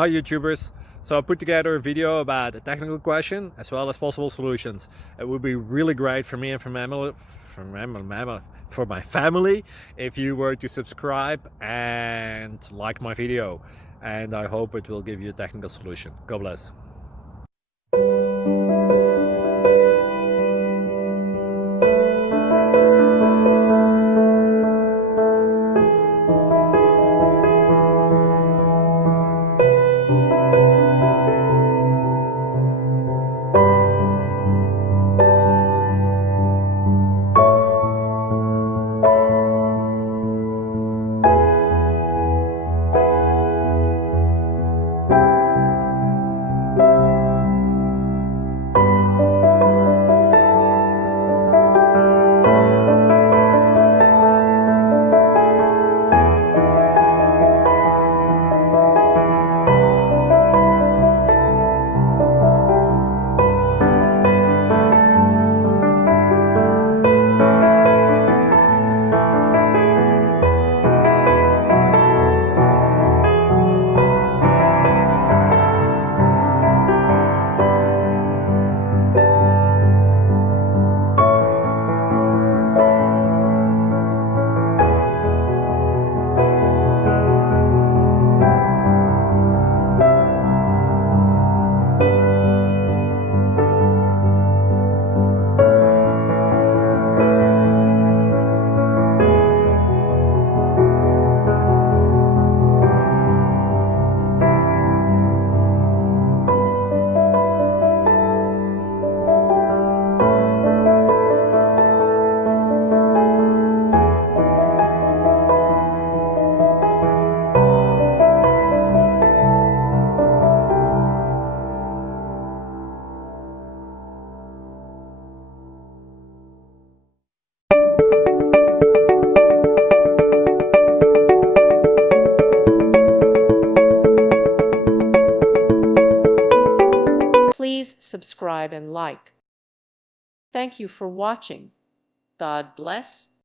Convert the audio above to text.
Hi YouTubers! So I put together a video about a technical question as well as possible solutions. It would be really great for me and for my family if you were to subscribe and like my video, and I hope it will give you a technical solution. God bless. Please subscribe and like. Thank you for watching. God bless.